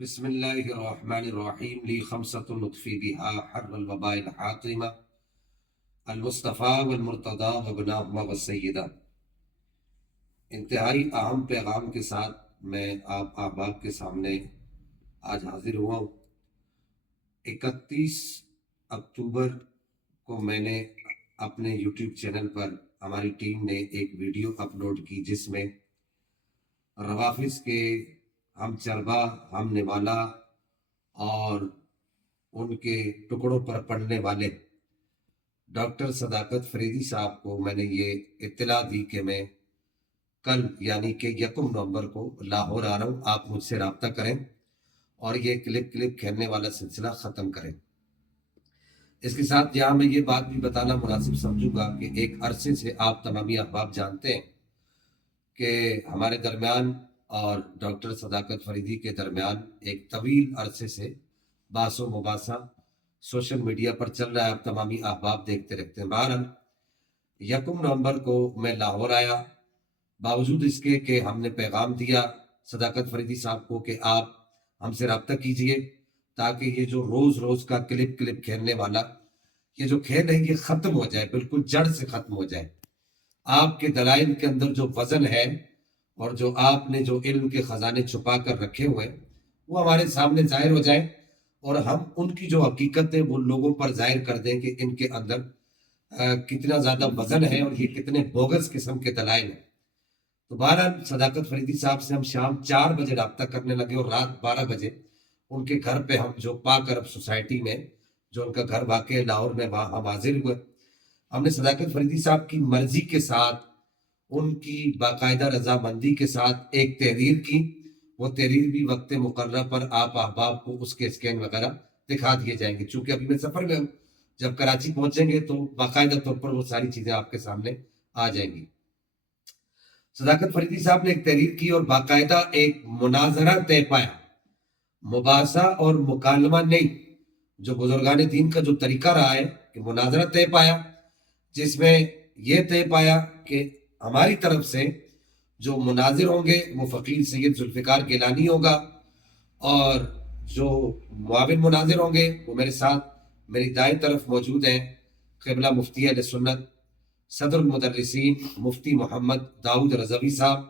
بسم الله الرحمن الرحيم لي خمسة نطفي بها حر الوباء الحاطمة المصطفیٰ والمرتضیٰ وابنهما والسیدہ۔ انتہائی اہم پیغام کے ساتھ میں آپ احباب کے سامنے آج حاضر ہوا ہوں۔ 31 اکتوبر کو میں نے اپنے یوٹیوب چینل پر ہماری ٹیم نے ایک ویڈیو اپلوڈ کی جس میں روافظ کے ہم چربا، ہم نوالا اور ان کے ٹکڑوں پر پڑنے والے ڈاکٹر صداقت فریدی صاحب کو میں نے یہ اطلاع دی کہ میں کل یعنی کہ 1 نومبر کو لاہور آ رہا ہوں، آپ مجھ سے رابطہ کریں اور یہ کلپ کھیلنے والا سلسلہ ختم کریں۔ اس کے ساتھ یہاں میں یہ بات بھی بتانا مناسب سمجھوں گا کہ ایک عرصے سے آپ تمامی احباب جانتے ہیں کہ ہمارے درمیان اور ڈاکٹر صداقت فریدی کے درمیان ایک طویل عرصے سے بحث و مباحثہ سوشل میڈیا پر چل رہا ہے، آپ تمامی احباب دیکھتے رہتے ہیں۔ بہرحال 1 نومبر کو میں لاہور آیا، باوجود اس کے کہ ہم نے پیغام دیا صداقت فریدی صاحب کو کہ آپ ہم سے رابطہ کیجئے تاکہ یہ جو روز روز کا کلپ کھیلنے والا یہ جو کھیل ہے یہ ختم ہو جائے، بالکل جڑ سے ختم ہو جائے۔ آپ کے دلائل کے اندر جو وزن ہے اور جو آپ نے جو علم کے خزانے چھپا کر رکھے ہوئے وہ ہمارے سامنے ظاہر ہو جائیں اور ہم ان کی جو حقیقت ہے وہ لوگوں پر ظاہر کر دیں کہ ان کے اندر کتنا زیادہ وزن ہے اور یہ کتنے بوگس قسم کے دلائل ہیں۔ تو بہرحال صداقت فریدی صاحب سے ہم شام 4 بجے رابطہ کرنے لگے اور رات 12 بجے ان کے گھر پہ ہم جو پاک عرب سوسائٹی میں جو ان کا گھر واقع ہے لاہور میں وہاں ہم حاضر ہوئے۔ ہم نے صداقت فریدی صاحب کی مرضی کے ساتھ ان کی باقاعدہ رضامندی کے ساتھ ایک تحریر کی، وہ تحریر بھی وقت مقررہ پر آپ احباب کو اس کے اسکین وغیرہ دکھا دیے جائیں گے۔ چونکہ ابھی میں سفر میں ہوں، جب کراچی پہنچیں گے تو باقاعدہ طور پر وہ ساری چیزیں آپ کے سامنے آ جائیں گی۔ صداقت فریدی صاحب نے ایک تحریر کی اور باقاعدہ ایک مناظرہ طے پایا، مباحثہ اور مکالمہ نہیں، جو بزرگان دین کا جو طریقہ رہا ہے کہ مناظرہ طے پایا، جس میں یہ طے پایا کہ ہماری طرف سے جو مناظر ہوں گے وہ فقیر سید ذوالفقار گیلانی ہوگا اور جو معاون مناظر ہوں گے وہ میرے ساتھ میری دائیں طرف موجود ہیں قبلہ مفتی اہل سنت صدر المدرسین مفتی محمد داؤد رضوی صاحب،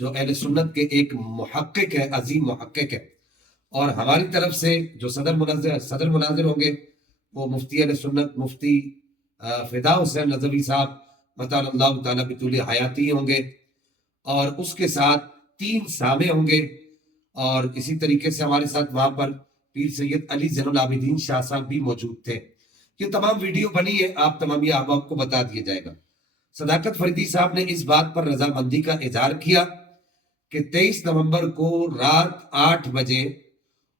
جو اہل سنت کے ایک محقق ہے، عظیم محقق ہے، اور ہماری طرف سے جو صدر مناظر ہوں گے وہ مفتی اہل سنت مفتی فدا حسین رضوی صاحب مطال اللہ تعالیٰ بطول حیاتی ہوں گے، اور اس کے ساتھ 3 سامع ہوں گے، اور اسی طریقے سے ہمارے ساتھ وہاں پر پیر سید علی زین العابدین شاہ صاحب بھی موجود تھے۔ یہ تمام ویڈیو بنی ہے، آپ تمامی احباب کو بتا دیا جائے گا۔ صداقت فریدی صاحب نے اس بات پر رضامندی کا اظہار کیا کہ 23 نومبر کو رات 8 بجے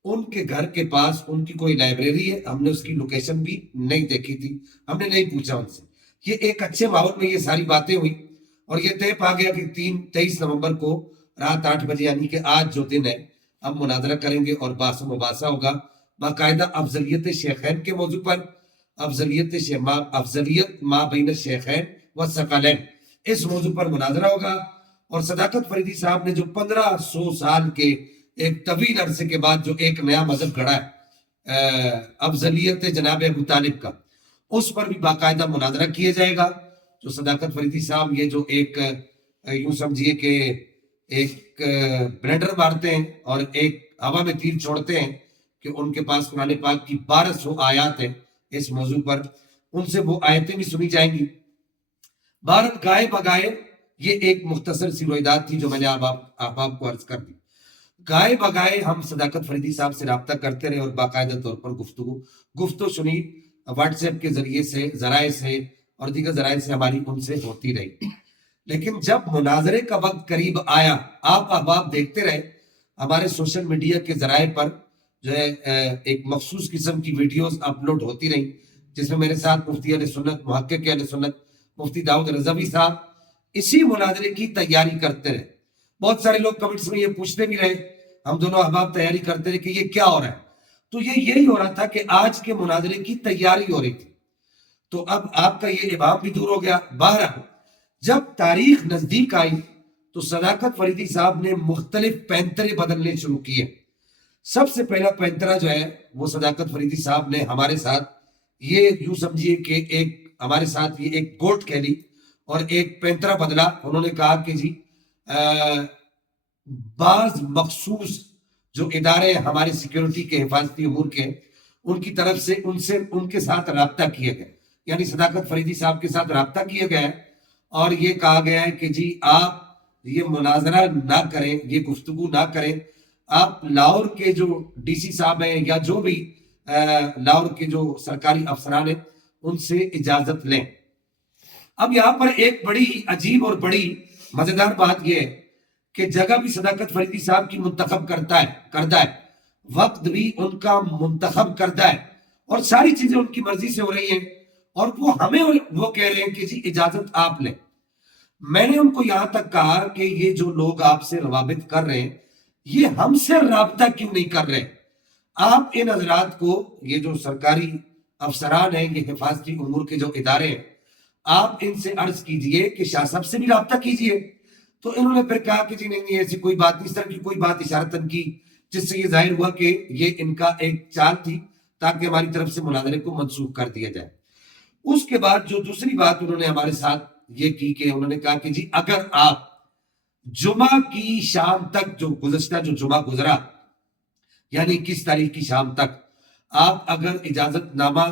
ان کے گھر کے پاس ان کی کوئی لائبریری ہے، ہم نے اس کی لوکیشن بھی نہیں دیکھی تھی، ہم نے نہیں پوچھا ان سے۔ یہ ایک اچھے ماحول میں یہ ساری باتیں ہوئی اور یہ طے پا گیا کہ 23 نومبر کو رات 8 بجے یعنی کہ آج جو دن ہے ہم مناظرہ کریں گے اور بحث و مباحثہ ہوگا باقاعدہ افضلیت شیخین کے موضوع پر، افضلیت ما بین الشیخین والثقلین، اس موضوع پر مناظرہ ہوگا۔ اور صداقت فریدی صاحب نے جو 1500 سال کے ایک طویل عرصے کے بعد جو ایک نیا مذہب گھڑا ہے افضلیت جناب ابو طالب کا، اس پر بھی باقاعدہ مناظرہ کیا جائے گا۔ جو صداقت فریدی صاحب یہ جو ایک یوں سمجھیے کہ ایک بلینڈر مارتے ہیں اور ایک ہوا میں تیر چھوڑتے ہیں کہ ان کے پاس قرآن پاک کی 1200 آیات ہیں اس موضوع پر، ان سے وہ آیتیں بھی سنی جائیں گی۔ بہرحال گائے بگائے یہ ایک مختصر سی روایت تھی جو میں نے آپ کو عرض کر دی۔ گائے بگائے ہم صداقت فریدی صاحب سے رابطہ کرتے رہے اور باقاعدہ طور پر گفتگو سنی واٹس ایپ کے ذریعے سے، ذرائع سے اور دیگر ذرائع سے ہماری ان سے ہوتی رہی۔ لیکن جب مناظرے کا وقت قریب آیا، آپ احباب دیکھتے رہے ہمارے سوشل میڈیا کے ذرائع پر جو ہے ایک مخصوص قسم کی ویڈیوز اپلوڈ ہوتی رہی، جس میں میرے ساتھ مفتی اہل سنت محقق اہل سنت مفتی داؤد رضوی صاحب اسی مناظرے کی تیاری کرتے رہے۔ بہت سارے لوگ کمنٹس میں یہ پوچھتے بھی رہے، ہم دونوں احباب تیاری کرتے رہے کہ یہ کیا ہو رہا ہے، تو یہ یہی ہو رہا تھا کہ آج کے مناظرے کی تیاری ہو رہی تھی۔ تو اب آپ کا یہ ابہام بھی دور ہو گیا۔ بہرحال جب تاریخ نزدیک آئی تو صداقت فریدی صاحب نے مختلف پینترے بدلنے شروع کیے۔ سب سے پہلا پینترا جو ہے وہ صداقت فریدی صاحب نے ہمارے ساتھ، یہ یوں سمجھیے کہ ایک ہمارے ساتھ یہ ایک گوٹ کہہ لی اور ایک پینترا بدلا. انہوں نے کہا کہ جی بعض مخصوص جو ادارے ہمارے سیکیورٹی کے حفاظتی امور کے، ان کی طرف سے ان کے ساتھ رابطہ کیا گیا، یعنی صداقت فریدی صاحب کے ساتھ رابطہ کیا گیا ہے اور یہ کہا گیا ہے کہ جی آپ یہ مناظرہ نہ کریں، یہ گفتگو نہ کریں، آپ لاہور کے جو ڈی سی صاحب ہیں یا جو بھی لاہور کے جو سرکاری افسران ہیں ان سے اجازت لیں. اب یہاں پر ایک بڑی عجیب اور بڑی مزیدار بات یہ ہے کہ جگہ بھی صداقت فریدی صاحب کی منتخب کردہ ہے، وقت بھی ان کا منتخب کردہ ہے اور ساری چیزیں ان کی مرضی سے ہو رہی ہیں اور وہ ہمیں وہ کہہ رہے ہیں کہ جی اجازت آپ لیں. میں نے ان کو یہاں تک کہا کہ یہ جو لوگ آپ سے روابط کر رہے ہیں یہ ہم سے رابطہ کیوں نہیں کر رہے؟ آپ ان حضرات کو، یہ جو سرکاری افسران ہیں، یہ حفاظتی امور کے جو ادارے ہیں، آپ ان سے عرض کیجئے کہ شاہ صاحب سے بھی رابطہ کیجئے. تو انہوں نے پھر کہا کہ جی نہیں ایسی کوئی بات نہیں، اس طرح کی کوئی بات اشارتاً کی جس سے یہ ظاہر ہوا کہ یہ ان کا ایک چال تھی تاکہ ہماری طرف سے مناظرے کو منسوخ کر دیا جائے. اس کے بعد جو دوسری بات انہوں نے ہمارے ساتھ یہ کی کہ انہوں نے کہا کہ جی اگر آپ جمعہ کی شام تک، جو گزشتہ جو جمعہ گزرا یعنی 21 تاریخ کی شام تک، آپ اگر اجازت نامہ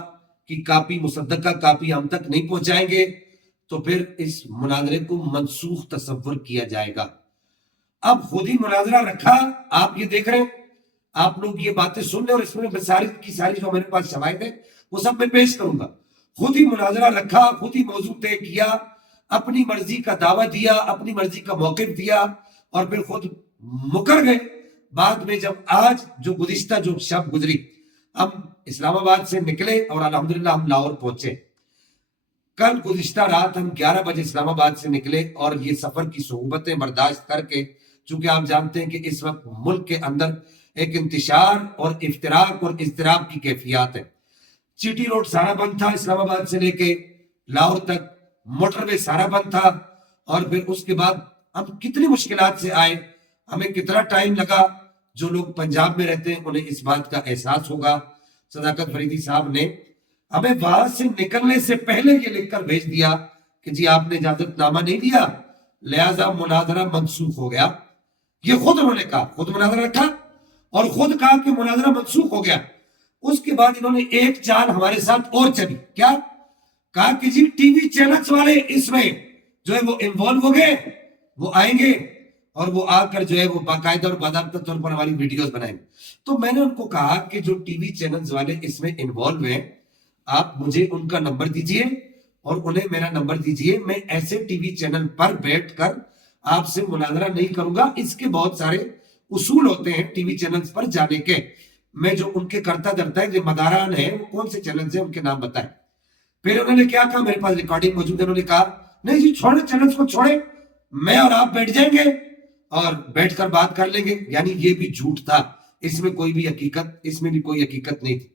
کی کاپی، مصدقہ کاپی ہم تک نہیں پہنچائیں گے تو پھر اس مناظرے کو منسوخ تصور کیا جائے گا. اب خود ہی مناظرہ رکھا، آپ یہ دیکھ رہے ہیں، آپ لوگ یہ باتیں سن لیں اور اس میں ساری کی ساری جو میرے پاس شواہد ہے وہ سب میں پیش کروں گا. خود ہی مناظرہ رکھا، خود ہی موضوع طے کیا، اپنی مرضی کا دعویٰ دیا، اپنی مرضی کا موقف دیا اور پھر خود مکر گئے. بعد میں جب آج جو گزشتہ جو شب گزری، ہم اسلام آباد سے نکلے اور الحمدللہ ہم لاہور پہنچے. کل گزشتہ رات ہم 11 بجے اسلام آباد سے نکلے اور یہ سفر کی صعوبتیں برداشت کر کے، چونکہ آپ جانتے ہیں کہ اس وقت ملک کے اندر ایک انتشار اور افتراق اور اضطراب کی کیفیات ہے. چیٹی روڈ سارا بند تھا اسلام آباد سے لے کے لاہور تک، موٹر وے سارا بند تھا اور پھر اس کے بعد ہم کتنی مشکلات سے آئے، ہمیں کتنا ٹائم لگا. جو لوگ پنجاب میں رہتے ہیں انہیں اس بات کا احساس ہوگا. صداقت فریدی صاحب نے ہمیں وہاں سے نکلنے سے پہلے یہ لکھ کر بھیج دیا کہ جی آپ نے اجازت نامہ نہیں دیا لہذا مناظرہ منسوخ ہو گیا. یہ خود انہوں نے کہا، خود مناظرہ رکھا اور خود کہا کہ مناظرہ منسوخ ہو گیا. اس کے بعد انہوں نے ایک چال ہمارے ساتھ اور چلی. کیا کہا کہ جی ٹی وی چینلز والے اس میں جو ہے وہ انوالو ہو گئے، وہ آئیں گے اور وہ آ کر جو ہے وہ باقاعدہ اور باضابطہ طور پر ہماری ویڈیوز بنائیں گے. تو میں نے ان کو کہا کہ جو ٹی وی چینلز والے اس میں انوالو ہیں، آپ مجھے ان کا نمبر دیجئے اور انہیں میرا نمبر دیجئے. میں ایسے ٹی وی چینل پر بیٹھ کر آپ سے مناظرہ نہیں کروں گا. اس کے بہت سارے اصول ہوتے ہیں ٹی وی چینلز پر جانے کے. میں جو ان کے کرتا درتا ہے جو مداران ہیں وہ کون سے چینلز ہیں ان کے نام بتائیں. پھر انہوں نے کیا کہا، میرے پاس ریکارڈنگ موجود ہے، انہوں نے کہا نہیں جی چھوڑیں چینلز کو چھوڑیں، میں اور آپ بیٹھ جائیں گے اور بیٹھ کر بات کر لیں گے. یعنی یہ بھی جھوٹ تھا، اس میں کوئی بھی حقیقت، اس میں بھی کوئی حقیقت نہیں تھی.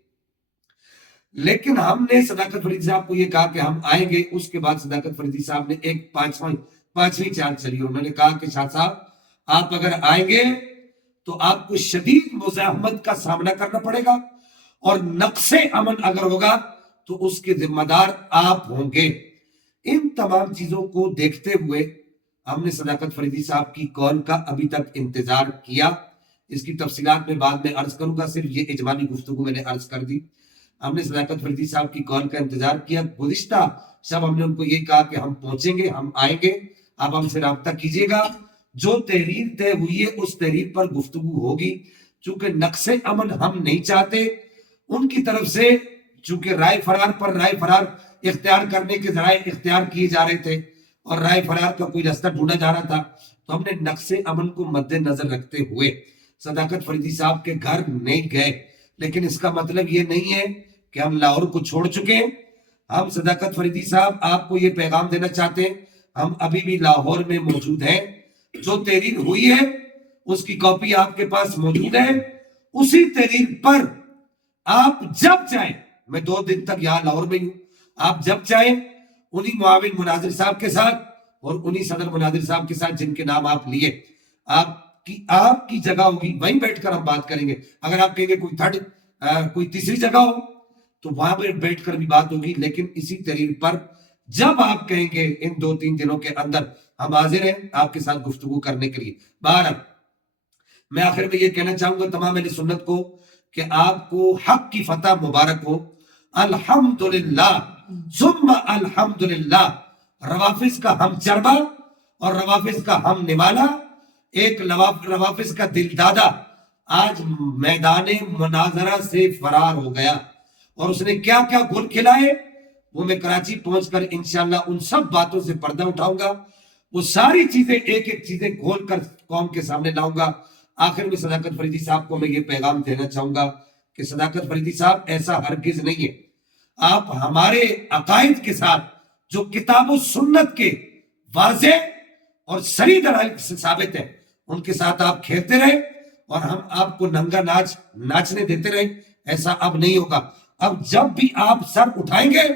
لیکن ہم نے صداقت فریدی صاحب کو یہ کہا کہ ہم آئیں گے. اس کے بعد صداقت فریدی صاحب نے ایک پانچویں چال چلی. انہوں نے کہا کہ شاہ صاحب آپ اگر آئیں گے تو آپ کو شدید مزاحمت کا سامنا کرنا پڑے گا اور نقص امن اگر ہوگا تو اس کے ذمہ دار آپ ہوں گے. ان تمام چیزوں کو دیکھتے ہوئے ہم نے صداقت فریدی صاحب کی کال کا ابھی تک انتظار کیا. اس کی تفصیلات میں بعد میں عرض کروں گا، صرف یہ اجمالی گفتگو میں نے عرض کر دی. ہم نے صداقت فریدی صاحب کی کال کا انتظار کیا. گزشتہ شب ہم نے ان کو یہ کہا کہ ہم پہنچیں گے، ہم آئیں گے، آپ ہم سے رابطہ کیجئے گا. جو تحریر طے ہوئی ہے اس تحریر پر گفتگو ہوگی. چونکہ نقص امن ہم نہیں چاہتے، ان کی طرف سے چونکہ رائے فرار پر رائے فرار اختیار کرنے کے ذرائع اختیار کیے جا رہے تھے اور رائے فرار کا کوئی راستہ ڈھونڈا جا رہا تھا، تو ہم نے نقص امن کو مد نظر رکھتے ہوئے صداقت فریدی صاحب کے گھر نہیں گئے. لیکن اس کا مطلب یہ نہیں ہے کہ ہم لاہور کو چھوڑ چکے ہیں. ہم صداقت فریدی صاحب آپ کو یہ پیغام دینا چاہتے ہیں، ہم ابھی بھی لاہور میں موجود ہیں. جو تحریر ہوئی ہے اس کی کاپی آپ کے پاس موجود ہے. اسی تحریر پر آپ جب چاہیں، میں 2 دن تک یہاں لاہور میں ہوں، آپ جب چاہیں انہی معاون مناظر صاحب کے ساتھ اور انہی صدر مناظر صاحب کے ساتھ جن کے نام آپ لیے، آپ آپ کی جگہ ہوگی وہیں بیٹھ کر ہم بات کریں گے. اگر آپ کہیں گے کوئی تیسری جگہ ہو تو وہاں پہ بیٹھ کر بھی بات ہوگی. لیکن اسی تحریر پر جب آپ کہیں گے ان 2-3 دنوں کے اندر ہم حاضر ہیں آپ کے ساتھ گفتگو کرنے کے لیے. بہرحال میں آخر میں یہ کہنا چاہوں گا تمام اہل سنت کو کہ آپ کو حق کی فتح مبارک ہو. الحمدللہ ثم الحمدللہ. روافظ کا ہم چربا اور روافظ کا ہم نوالا، ایک روافظ کا دل دادا آج میدان مناظرہ سے فرار ہو گیا. اور اس نے کیا کیا گل کھلائے وہ میں کراچی پہنچ کر انشاءاللہ ان سب باتوں سے پردہ اٹھاؤں گا. وہ ساری چیزیں ایک ایک چیزیں کھول کر قوم کے سامنے لاؤں گا. آخر میں صداقت فریدی صاحب کو میں یہ پیغام دینا چاہوں گا کہ صداقت فریدی صاحب ایسا ہرگز نہیں ہے. آپ ہمارے عقائد کے ساتھ جو کتاب و سنت کے واضح اور صریح دلائل سے ثابت ہے ان کے ساتھ آپ کھیلتے رہے اور ہم آپ کو ننگا ناچ ناچنے دیتے رہے. ایسا اب نہیں ہوگا. اب جب بھی آپ سر اٹھائیں گے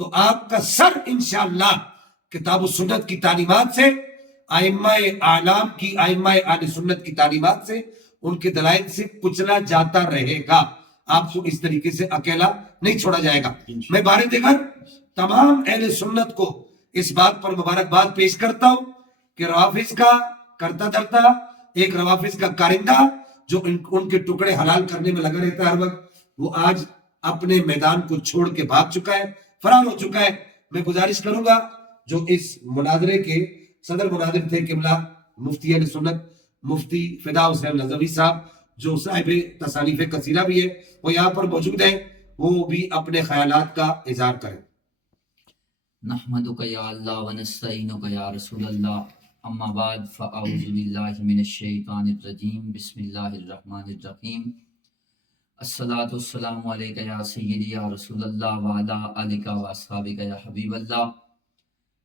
تو آپ کا سر انشاءاللہ کتاب و سنت کی تعلیمات سے، ائمہ اعلام کی، ائمہ اہل سنت کی تعلیمات سے، ان کے دلائل سے کچلا جاتا رہے گا. آپ کو اس طریقے سے اکیلا نہیں چھوڑا جائے گا. میں بارے دیگر تمام اہل سنت کو اس بات پر مبارکباد پیش کرتا ہوں کہ روافظ کا کرتا دھرتا، ایک روافظ کا کارندہ جو ان کے ٹکڑے حلال کرنے میں لگا رہتا ہے ہر وقت، وہ آج اپنے میدان کو چھوڑ کے بھاگ چکا ہے، فرار ہو چکا ہے. میں گزارش کروں گا جو اس مناظرے کے صدر مناظر تھے قبلہ مفتی اہل سنت مفتی فدا حسین نظوی صاحب، جو صاحب تصانیف کثیرہ بھی ہے، وہ یہاں پر موجود ہیں، وہ بھی اپنے خیالات کا اظہار کریں. نحمدک یا اللہ ونستعینک یا رسول اللہ، اما بعد فاعوذ باللہ من الشیطان الرجیم، بسم اللہ الرحمن الرحیم. الصلاۃ والسلام علیک یا سیدی یا رسول اللہ وعلی آلک و اصحابک یا حبیب اللہ.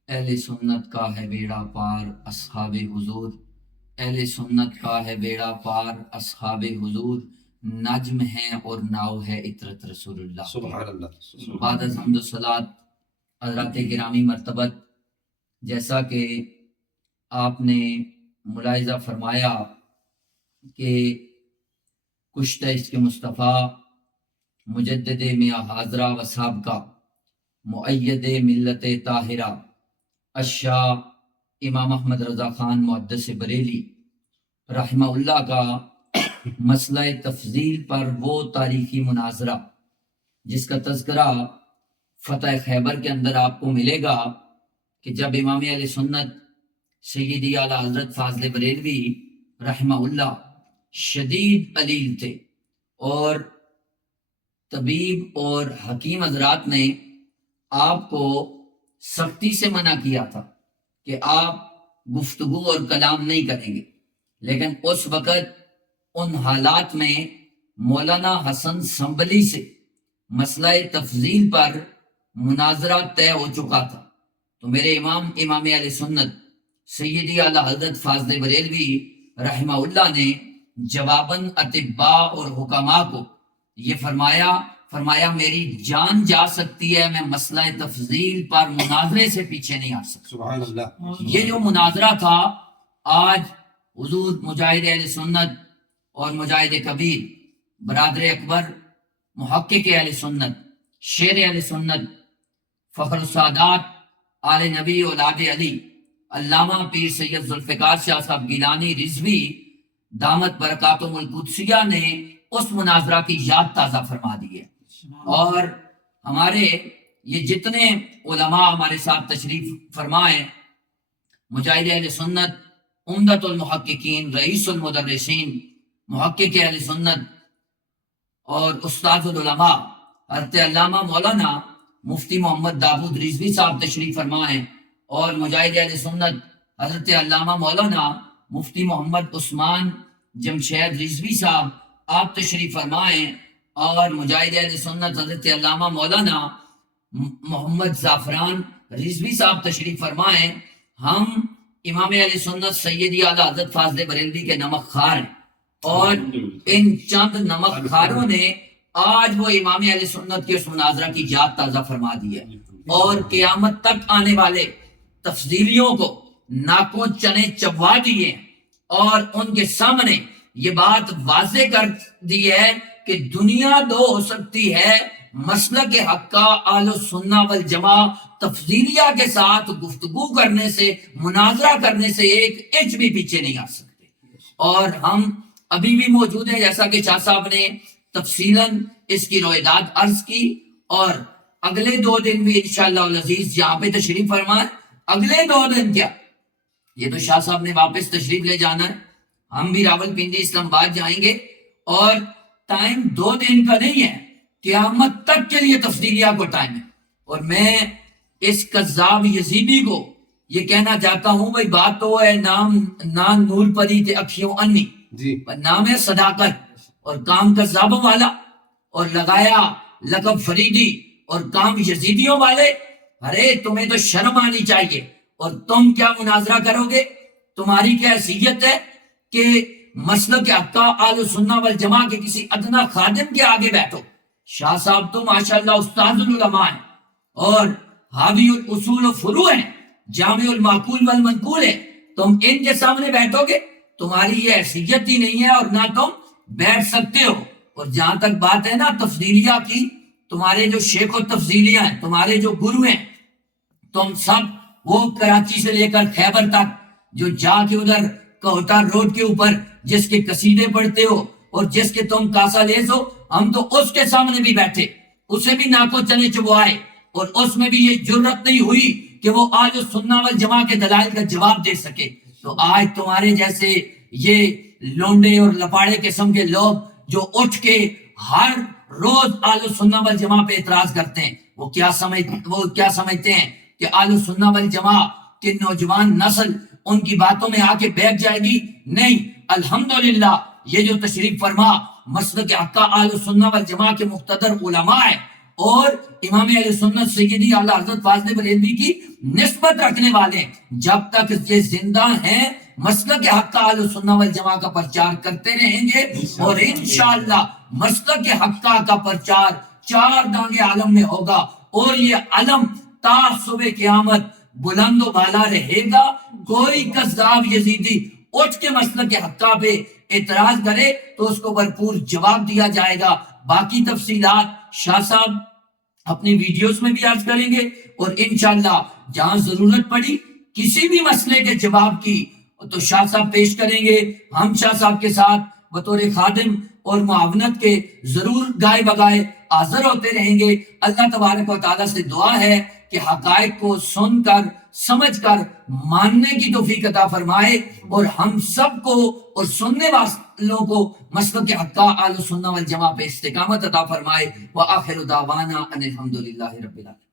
اہل سنت کا ہے بیڑا پار اصحاب حضور، اہل سنت کا ہے بیڑا پار اصحاب حضور، نجم ہے اور ناؤ ہے عطرت رسول اللہ. سبحان اللہ. بعد از حمد و صلات حضرات گرامی مرتبت، جیسا کہ آپ نے ملاحظہ فرمایا کہ کشتہ عشق مصطفیٰ مجدد میاں حاضرہ و سابقہ مؤید ملت طاہرہ الشاہ امام احمد رضا خان محدث بریلی رحمہ اللہ کا مسئلہ تفضیل پر وہ تاریخی مناظرہ جس کا تذکرہ فتح خیبر کے اندر آپ کو ملے گا کہ جب امام اہل سنت سیدی اعلیٰ حضرت فاضل بریلوی رحمہ اللہ شدید علیل تھے اور طبیب اور حکیم حضرات نے آپ کو سختی سے منع کیا تھا کہ آپ گفتگو اور کلام نہیں کریں گے. لیکن اس وقت ان حالات میں مولانا حسن سنبلی سے مسئلہ تفضیل پر مناظرہ طے ہو چکا تھا. تو میرے امام اہل سنت سیدی اعلیٰ حضرت فاضل بریلوی رحمہ اللہ نے جواباً اطباء اور حکماء کو یہ فرمایا میری جان جا سکتی ہے، میں مسئلہ تفضیل پر مناظرے سے پیچھے نہیں آ سکتا. سبحان اللہ. یہ جو مناظرہ تھا آج حضور مجاہد اہل سنت اور مجاہد کبیر برادر اکبر محقق اہل سنت شیر اہل سنت فخر السادات آل نبی اولاد علی علامہ پیر سید ذوالفقار شاہ صاحب گیلانی رضوی دامت برکاتہم القدسیہ نے اس مناظرہ کی یاد تازہ فرما دی ہے. اور ہمارے یہ جتنے علماء ہمارے ساتھ تشریف فرمائے، مجاہد اہل سنت عمدۃ المحققین رئیس المدرسین محقق اہل سنت اور استاد العلماء حضرت علامہ مولانا مفتی محمد داود رضوی صاحب تشریف فرمائے، اور مجاہد اہل سنت حضرت علامہ مولانا مفتی محمد عثمان جمشید رضوی صاحب آپ تشریف فرمائیں، اور مجاہد اہل سنت حضرت علامہ مولانا محمد زعفران رضوی صاحب تشریف فرمائیں. ہم امام اہل سنت سیدی اعلیٰ حضرت فاضل بریلوی کے نمک خار ہیں، اور ان چند نمک خاروں نے آج وہ امام اہل سنت کے اس مناظرہ کی یاد تازہ فرما دی ہے، اور قیامت تک آنے والے تفضیلیوں کو ناکوں چنے چبوا دیے. اور ان کے سامنے یہ بات واضح کر دی ہے کہ دنیا دو ہو سکتی ہے، مسلک حق کا اہل سنہ والجماع تفضیلیہ کے ساتھ گفتگو کرنے سے، مناظرہ کرنے سے ایک انچ بھی پیچھے نہیں آ سکتے، اور ہم ابھی بھی موجود ہیں، جیسا کہ شاہ صاحب نے تفصیلاً اس کی رویداد عرض کی، اور اگلے 2 دن بھی انشاءاللہ العزیز یہاں پہ تشریف فرمائیں۔ اگلے 2 دن کیا، یہ تو شاہ صاحب نے واپس تشریف لے جانا ہے، ہم بھی راول پنڈی اسلام آباد جائیں گے، اور ٹائم 2 دن کا نہیں ہے، قیامت تک کے لیے تفصیلیہ کو ٹائم ہے۔ اور میں اس کذاب یزیدی کو یہ کہنا چاہتا ہوں، بھائی بات تو ہے نام نور پری تے اکھیوں انی، جی نام ہے صداقت، اور کام کذابوں والا، اور لگایا لقب فریدی اور کام یزیدیوں والے۔ ارے تمہیں تو شرم آنی چاہیے، اور تم کیا مناظرہ کرو گے؟ تمہاری کیا حیثیت ہے کہ مسلک حق کا اہل سنہ والجماع کے کسی ادنا خادم کے آگے بیٹھو؟ شاہ صاحب تو ماشاءاللہ استاد العلماء ہیں، اور حاوی الاصول و فروع ہیں، جامع المعقول والمنقول ہے، تم ان کے سامنے بیٹھو گے؟ تمہاری یہ حیثیت ہی نہیں ہے، اور نہ تم بیٹھ سکتے ہو۔ اور جہاں تک بات ہے نا تفضیلیہ کی، تمہارے جو شیخ و تفضیلیہ ہیں، تمہارے جو گرو ہیں، تم سب وہ کراچی سے لے کر خیبر تک جو جا کے ادھر کوہٹا روڈ کے اوپر جس کے قصیدے پڑھتے ہو اور جس کے تم کاسا لیز ہو، ہم تو اس کے سامنے بھی بیٹھے، اسے بھی ناکو چنے چبوائے، اور اس میں بھی یہ جرت نہیں ہوئی کہ وہ آج سنہ والجماع کے دلائل کا جواب دے سکے۔ تو آج تمہارے جیسے یہ لونڈے اور لپاڑے قسم کے لوگ جو اٹھ کے ہر روز اہل سنہ والجماع پہ اعتراض کرتے ہیں، وہ کیا سمجھتے ہیں کہ اہل سنہ والجماع کہ نوجوان نسل ان کی باتوں میں آ کے بیٹھ جائے گی؟ نہیں، الحمدللہ یہ جو تشریف فرما مسلک حق کا اہل سنہ والجماع کے مقتدر علماء ہیں، اور امام اہل سنت سیدی اعلیٰ حضرت فاضل بریلوی کی نسبت رکھنے والے، جب تک یہ زندہ ہیں مسلک حق کا اہل سنہ والجماع کا پرچار کرتے رہیں گے، اور انشاءاللہ مسلک حق کا پرچار 4 دانگے عالم میں ہوگا، اور یہ علم تا صبح قیامت بلند و بالا رہے گا۔ کوئی کذاب یزیدی اٹھ کے مسلک حقہ پہ اعتراض کرے تو اس کو بھرپور جواب دیا جائے گا۔ باقی تفصیلات شاہ صاحب اپنی ویڈیوز میں بھی عرض کریں گے، اور انشاءاللہ جہاں ضرورت پڑی کسی بھی مسئلے کے جواب کی تو شاہ صاحب پیش کریں گے۔ ہم شاہ صاحب کے ساتھ بطور خادم اور معاونت کے ضرور گائے بگائے حاضر ہوتے رہیں گے۔ اللہ تبارک و تعالیٰ سے دعا ہے کہ حقائق کو سن کر سمجھ کر ماننے کی توفیق عطا فرمائے، اور ہم سب کو اور سننے والوں کو مسلک حق کا اہل سنہ والجماع پہ استقامت عطا فرمائے۔ وآخر دعوانا ان الحمدللہ رب العالمین۔